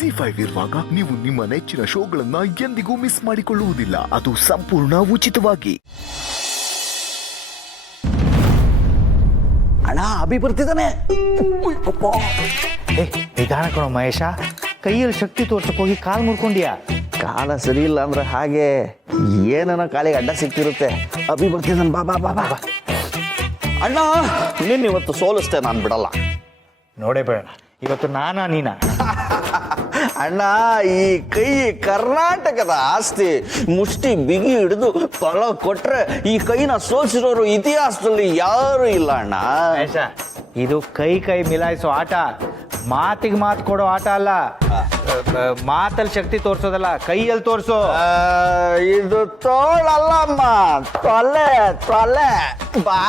ZEE5 ಇರುವಾಗ ನೀವು ನಿಮ್ಮ ನೆಚ್ಚಿನ ಶೋಗಳನ್ನ ಎಂದಿಗೂ ಮಿಸ್ ಮಾಡಿಕೊಳ್ಳುವುದಿಲ್ಲ. ಅದು ಸಂಪೂರ್ಣ ಉಚಿತವಾಗಿ. ಅಣ್ಣ ಅಭಿ ಬರ್ತಿದ್ದಾನೆ. ನಿಧಾನ ಕಣೋ ಮಹೇಶ, ಕೈಯಲ್ಲಿ ಶಕ್ತಿ ತೋರ್ಸಕ್ ಹೋಗಿ ಕಾಲ್ ಮುರ್ಕೊಂಡಿಯಾ? ಕಾಲ ಸರಿ ಇಲ್ಲ ಅಂದ್ರೆ ಹಾಗೆ ಏನೋ ಕಾಲಿಗೆ ಅಡ್ಡ ಸಿಕ್ತಿರುತ್ತೆ. ಅಭಿ ಬರ್ತಿದ್ದಾನೆ, ಬಾ ಬಾ ಬಾ ಬಾ. ಅಣ್ಣ ನಿನ್ನ ಇವತ್ತು ಸೋಲಿಸ್ತೇ ನಾನು ಬಿಡಲ್ಲ. ನೋಡೇ ಬೇಡ, ಇವತ್ತು ನಾನಾ ನೀನಾ? ಅಣ್ಣ ಈ ಕೈ ಕರ್ನಾಟಕದ ಆಸ್ತಿ. ಮುಷ್ಟಿ ಬಿಗಿ ಹಿಡಿದು ಫಲ ಕೊಟ್ರೆ ಈ ಕೈನ ಸೋಲಿಸಿರೋರು ಇತಿಹಾಸದಲ್ಲಿ ಯಾರು ಇಲ್ಲ ಅಣ್ಣ. ಮಹೇಶ, ಇದು ಕೈ ಕೈ ಮಿಲಾಯಿಸೋ ಆಟ, ಮಾತಿಗೆ ಮಾತು ಕೊಡೋ ಆಟ ಅಲ್ಲ. ಮಾತಲ್ಲಿ ಶಕ್ತಿ ತೋರ್ಸೋದಲ್ಲ, ಕೈಯಲ್ಲಿ ತೋರ್ಸೋ. ಇದು ತೋಳಲ್ಲಮ್ಮ, ತೊಲೆ ತೊಲೆ. ಬಾ.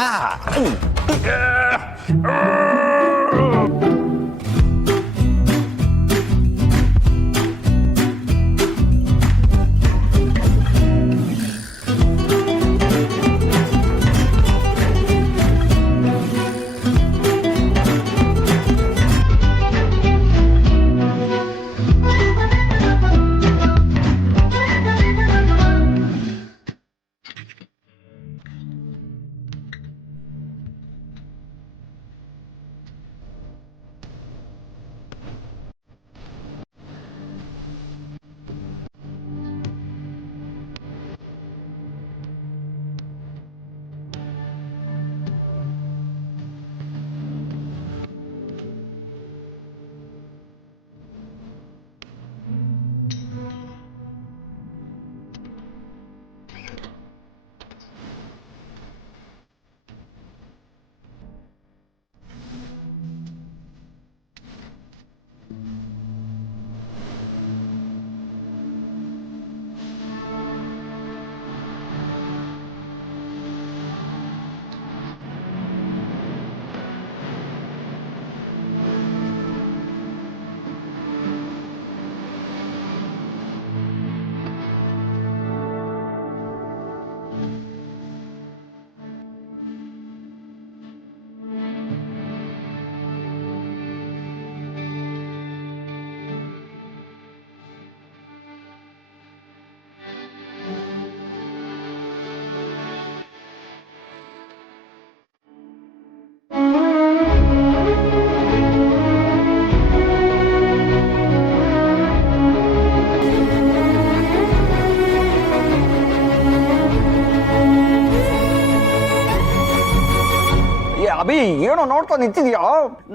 ಅಭಿ ಏನೋ ನೋಡ್ತಾ ನಿಂತಿದ್ಯಾ?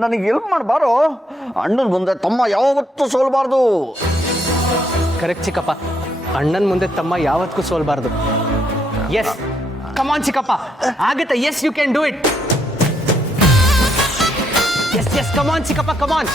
ನನಗೆ ಹೆಲ್ಪ್ ಮಾಡಬಾರೋ. ಅಣ್ಣನ ಮುಂದೆ ತಮ್ಮ ಯಾವತ್ತೂ ಸೋಲ್ಬಾರ್ದು. ಕರೆಕ್ಟ್ ಚಿಕ್ಕಪ್ಪ, ಅಣ್ಣನ ಮುಂದೆ ತಮ್ಮ ಯಾವತ್ತೂ ಸೋಲ್ಬಾರ್ದು. ಎಸ್, ಕಮಾನ್ ಚಿಕ್ಕಪ್ಪ, ಆಗುತ್ತೆ. Yes, you can do it. Yes yes, come on ಚಿಕ್ಕಪ್ಪ, ಕಮಾನ್.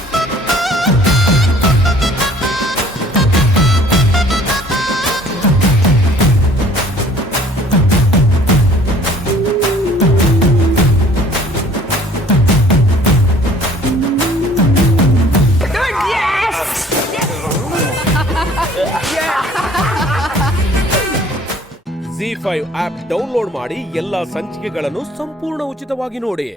ZEE5 ಆಪ್ ಡೌನ್ಲೋಡ್ ಮಾಡಿ ಎಲ್ಲಾ ಸಂಚಿಕೆಗಳನ್ನು ಸಂಪೂರ್ಣ ಉಚಿತವಾಗಿ ನೋಡಿ.